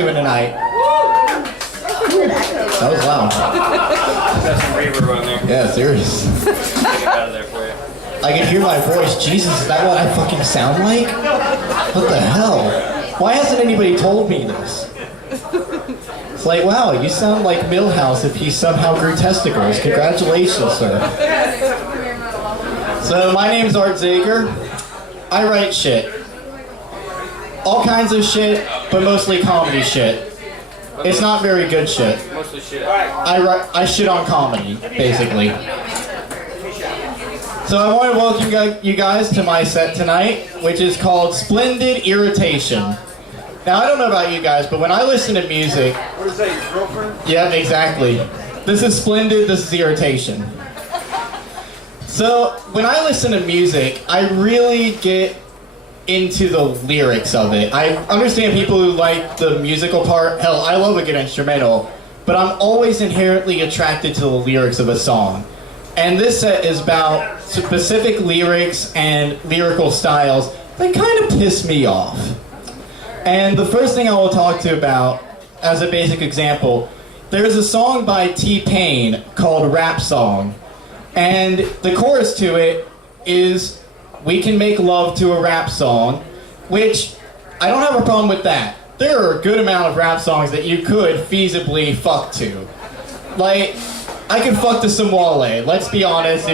doing tonight? That was loud. Got some reverb on there. Yeah, serious. Get out of there for you. I can hear my voice. Jesus, is that what I fucking sound like? What the hell? Why hasn't anybody told me this? It's like, wow, you sound like Milhouse if he somehow grew testicles. Congratulations, sir. So, my name's Zager. I write shit. All kinds of shit, but mostly comedy shit. It's not very good shit. Mostly shit. I shit on comedy, basically. So I want to welcome you guys to my set tonight, which is called Splendid Irritation. Now, I don't know about you guys, but when I listen to music... What is that, your girlfriend? Yeah, exactly. This is Splendid, this is Irritation. So, when I listen to music, I really get into the lyrics of it. I understand people who like the musical part. Hell, I love a good instrumental, but I'm always inherently attracted to the lyrics of a song. And this set is about specific lyrics and lyrical styles that kind of piss me off. And the first thing I will talk to you about, as a basic example, there's a song by T-Pain called Rap Song. And the chorus to it is, "We can make love to a rap song," which I don't have a problem with that. There are a good amount of rap songs that you could feasibly fuck to. Like, I can fuck to some Wale, let's be honest.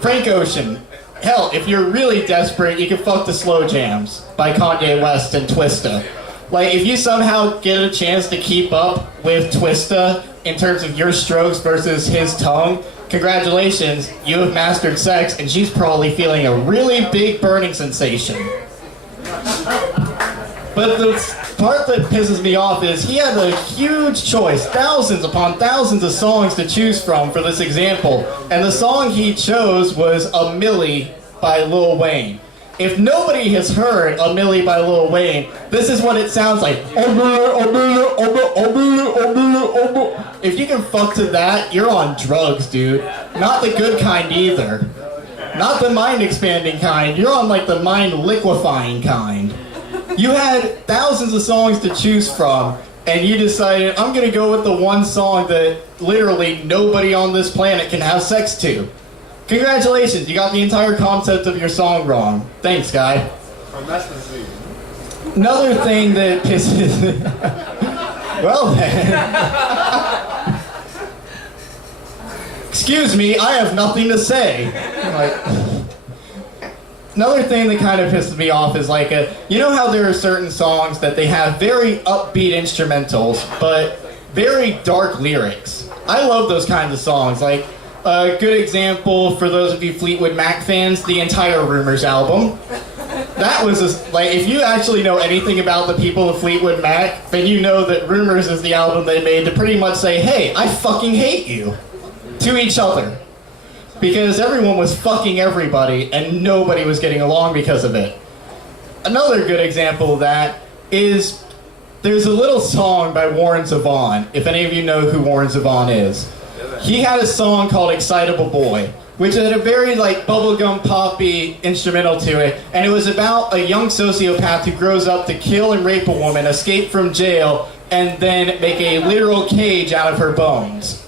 Frank Ocean. Hell, if you're really desperate, you can fuck to Slow Jams by Kanye West and Twista. Like, if you somehow get a chance to keep up with Twista in terms of your strokes versus his tongue, congratulations, you have mastered sex, and she's probably feeling a really big burning sensation. But the part that pisses me off is he had a huge choice, thousands upon thousands of songs to choose from for this example, and the song he chose was A Milli by Lil Wayne. If nobody has heard A Milli by Lil Wayne, this is what it sounds like. If you can fuck to that, you're on drugs, dude. Not the good kind either. Not the mind-expanding kind. You're on, like, the mind-liquefying kind. You had thousands of songs to choose from, and you decided, I'm gonna go with the one song that literally nobody on this planet can have sex to. Congratulations, you got the entire concept of your song wrong. Thanks, guy. Another thing that pisses... Well then... Excuse me, I have nothing to say. Like... Another thing that kind of pisses me off is like, you know how there are certain songs that they have very upbeat instrumentals, but very dark lyrics? I love those kinds of songs. Like, a good example for those of you Fleetwood Mac fans, the entire Rumors album. That was, like, if you actually know anything about the people of Fleetwood Mac, then you know that Rumors is the album they made to pretty much say, hey, I fucking hate you, to each other. Because everyone was fucking everybody, and nobody was getting along because of it. Another good example of that is, there's a little song by Warren Zevon, if any of you know who Warren Zevon is. He had a song called Excitable Boy, which had a very, like, bubblegum poppy instrumental to it, and it was about a young sociopath who grows up to kill and rape a woman, escape from jail, and then make a literal cage out of her bones.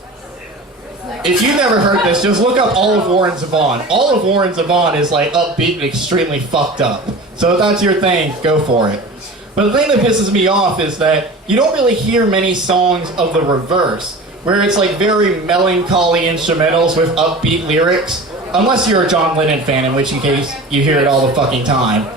If you've never heard this, just look up all of Warren Zevon. All of Warren Zevon is, like, upbeat and extremely fucked up. So if that's your thing, go for it. But the thing that pisses me off is that you don't really hear many songs of the reverse, where it's, like, very melancholy instrumentals with upbeat lyrics, unless you're a John Lennon fan, in which case you hear it all the fucking time.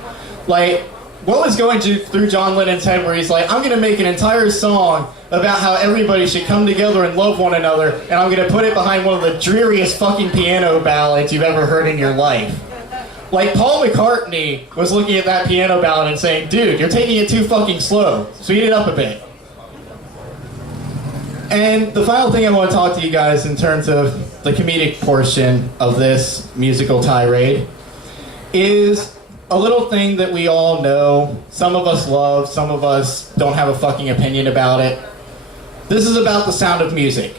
Like, what was going through John Lennon's head where he's like, I'm going to make an entire song about how everybody should come together and love one another, and I'm going to put it behind one of the dreariest fucking piano ballads you've ever heard in your life. Like, Paul McCartney was looking at that piano ballad and saying, dude, you're taking it too fucking slow. Speed it up a bit. And the final thing I want to talk to you guys in terms of the comedic portion of this musical tirade is a little thing that we all know, some of us love, some of us don't have a fucking opinion about it. This is about the sound of music.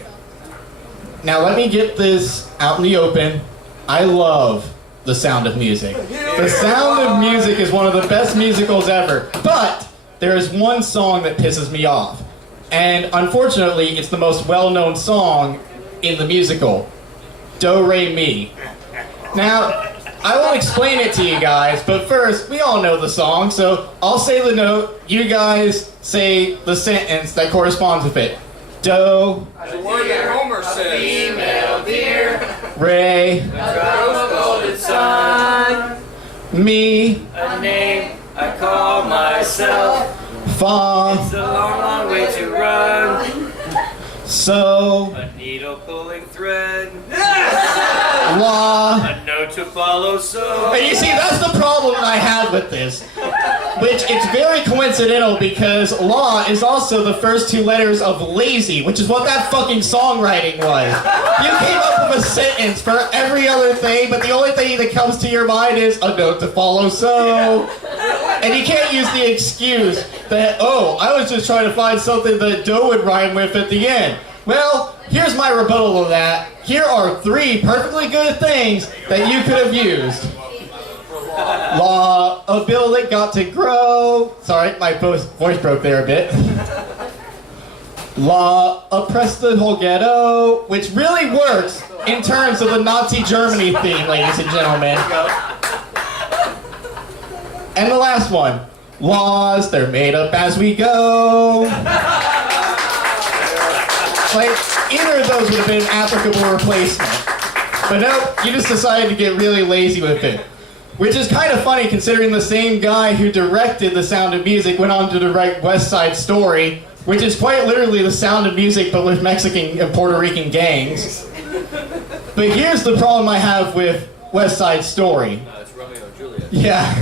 Now let me get this out in the open. I love the sound of music. The Sound of Music is one of the best musicals ever. But there is one song that pisses me off. And unfortunately, it's the most well-known song in the musical, Do Re Mi. Now, I will explain it to you guys, but first, we all know the song, so I'll say the note, you guys say the sentence that corresponds with it. Do, The word that Homer says. Female deer. Re, A golden sun. Mi, A name I call myself. Fa, It's a long, long way to run. So, A needle pulling thread. La. A note to follow, so. And you see, that's the problem I have with this. Which, it's very coincidental because La is also the first two letters of lazy, which is what that fucking songwriting was. You came up with a sentence for every other thing, but the only thing that comes to your mind is a note to follow, so. And you can't use the excuse that, oh, I was just trying to find something that dough would rhyme with at the end. Well, here's my rebuttal of that. Here are three perfectly good things that you could have used. La, a bill that got to grow. Sorry, my voice broke there a bit. La, oppress the whole ghetto, which really works in terms of the Nazi Germany theme, ladies and gentlemen. And the last one, laws, they're made up as we go. Like, either of those would have been an applicable replacement. But nope, you just decided to get really lazy with it. Which is kind of funny considering the same guy who directed The Sound of Music went on to direct West Side Story, which is quite literally The Sound of Music but with Mexican and Puerto Rican gangs. But here's the problem I have with West Side Story. It's Romeo and Juliet. Yeah,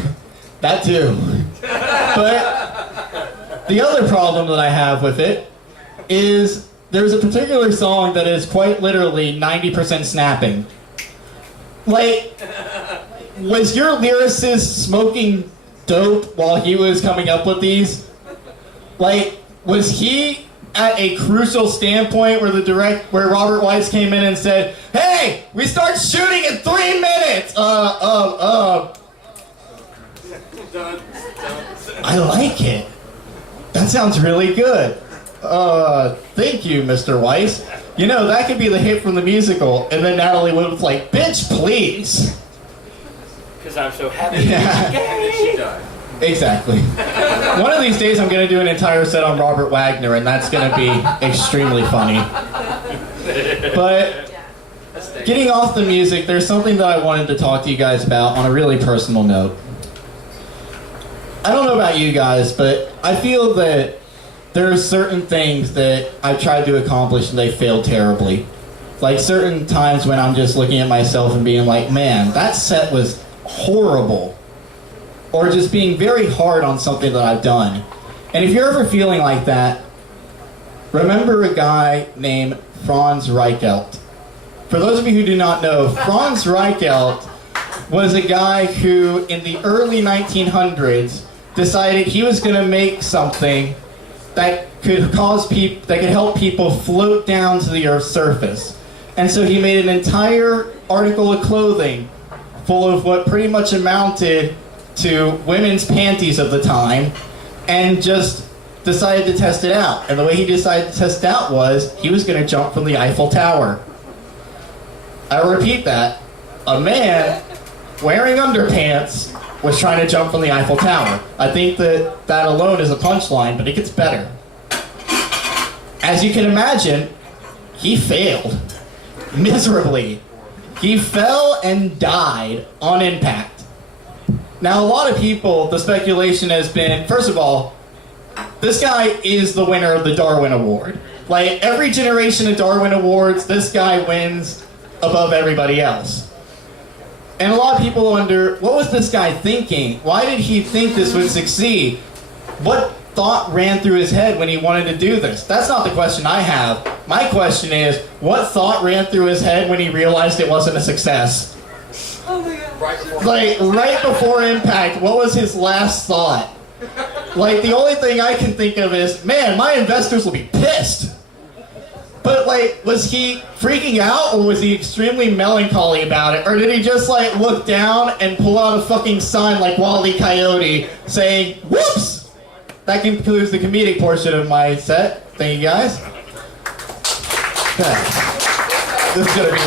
that too. But the other problem that I have with it is there's a particular song that is quite literally 90% snapping. Like, was your lyricist smoking dope while he was coming up with these? Like, was he at a crucial standpoint where Robert Weiss came in and said, "Hey, we start shooting in 3 minutes." I like it. That sounds really good. Thank you, Mr. Weiss. You know, that could be the hit from the musical. And then Natalie Wood was like, "Bitch, please." Because I'm so happy. Yeah. Exactly. One of these days I'm going to do an entire set on Robert Wagner, and that's going to be extremely funny. But getting off the music, there's something that I wanted to talk to you guys about on a really personal note. I don't know about you guys, but I feel that there are certain things that I've tried to accomplish and they failed terribly. Like certain times when I'm just looking at myself and being like, man, that set was horrible. Or just being very hard on something that I've done. And if you're ever feeling like that, remember a guy named Franz Reichelt. For those of you who do not know, Franz Reichelt was a guy who, in the early 1900s, decided he was going to make something that could help people float down to the Earth's surface. And so he made an entire article of clothing full of what pretty much amounted to women's panties of the time, and just decided to test it out. And the way he decided to test it out was he was going to jump from the Eiffel Tower. I repeat that. A man wearing underpants was trying to jump from the Eiffel Tower. I think that alone is a punchline, but it gets better. As you can imagine, he failed miserably. He fell and died on impact. Now, a lot of people, the speculation has been, first of all, this guy is the winner of the Darwin Award. Like, every generation of Darwin Awards, this guy wins above everybody else. And a lot of people wonder, what was this guy thinking? Why did he think this would succeed? What thought ran through his head when he wanted to do this? That's not the question I have. My question is, what thought ran through his head when he realized it wasn't a success? Oh my God. Like, right before impact, what was his last thought? Like, the only thing I can think of is, man, my investors will be pissed. But, like, was he freaking out, or was he extremely melancholy about it? Or did he just, like, look down and pull out a fucking sign like Wile E. Coyote saying, whoops, that concludes the comedic portion of my set. Thank you guys. This is gonna be one.